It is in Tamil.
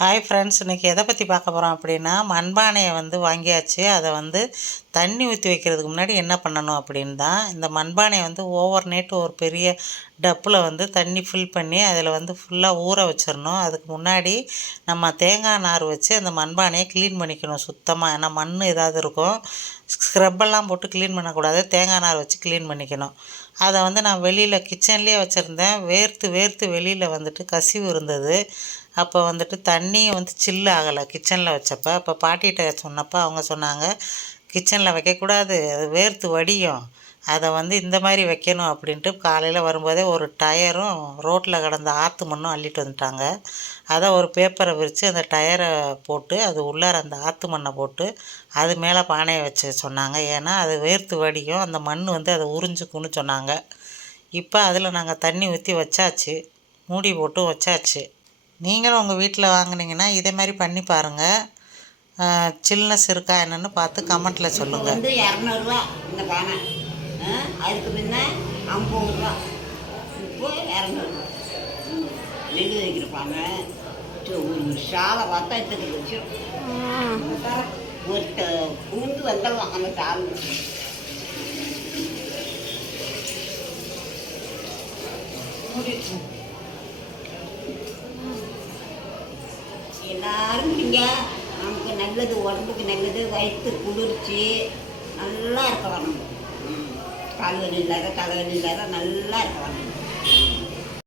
ஹாய் ஃப்ரெண்ட்ஸ் இன்றைக்கி எதை பற்றி பார்க்க போகிறோம் அப்படின்னா மண்பானையை வந்து வாங்கியாச்சு. அதை வந்து தண்ணி ஊற்றி வைக்கிறதுக்கு முன்னாடி என்ன பண்ணணும் அப்படின்னு தான் இந்த மண்பானை வந்து ஓவர் நைட்டு ஒரு பெரிய டப்பில் வந்து தண்ணி ஃபில் பண்ணி அதில் வந்து ஃபுல்லாக ஊற வச்சிடணும். அதுக்கு முன்னாடி நம்ம தேங்காய் நார் வச்சு அந்த மண்பானையை க்ளீன் பண்ணிக்கணும் சுத்தமாக ஏன்னா மண் ஏதாவது இருக்கும் ஸ்க்ரப்பெல்லாம் போட்டு க்ளீன் பண்ணக்கூடாது. தேங்காய் நார் வச்சு க்ளீன் பண்ணிக்கணும். அதை வந்து நான் வெளியில் கிச்சன்லேயே வச்சுருந்தேன். வேர்த்து வேர்த்து வெளியில் வந்துட்டு கசிவு இருந்தது. அப்போ வந்துட்டு தண்ணியும் வந்து சில்லு ஆகலை கிச்சனில் வச்சப்போ. அப்போ பாட்டிகிட்ட சொன்னப்போ அவங்க சொன்னாங்க கிச்சனில் வைக்கக்கூடாது. அது வேர்த்து வடியும். அதை வந்து இந்த மாதிரி வைக்கணும் அப்படின்ட்டு காலையில் வரும்போதே ஒரு டயரும் ரோட்டில் கிடந்த ஆற்று மண்ணும் அள்ளிட்டு வந்துட்டாங்க. அதை ஒரு பேப்பரை விரித்து அந்த டயரை போட்டு அது உள்ளார அந்த ஆற்று மண்ணை போட்டு அது மேலே பானையை வச்சு சொன்னாங்க. ஏன்னா அது வேர்த்து வடியும். அந்த மண் வந்து அதை உறிஞ்சுக்குன்னு சொன்னாங்க. இப்போ அதில் நாங்கள் தண்ணி ஊற்றி வச்சாச்சு. மூடி போட்டு வச்சாச்சு. நீங்களும் உங்கள் வீட்டில் வாங்கினீங்கன்னா இதே மாதிரி பண்ணி பாருங்கள் சில்னஸ் இருக்கா என்னன்னு பார்த்து கமெண்ட்டில் சொல்லுங்கள் வந்து இரநூறுவா இந்த பானை. அதுக்கு முன்ன ஐம்பது ரூபா. இப்போ இரநூறுவா. நெல் வைக்கிற பானை. ச்சோ, ஒரு ஷாலை பார்த்தா எடுத்துட்டு வச்சு ஒரு பூண்டு வந்துடலாம் அந்த ஷால். எல்லாரும் நமக்கு நல்லது உடம்புக்கு நல்லது வயிற்று குளிர்ச்சி நல்லா இருக்க வரணும் ம். கால் வலி இல்லாத தலைவலி இல்லாத நல்லா இருக்க வரணும்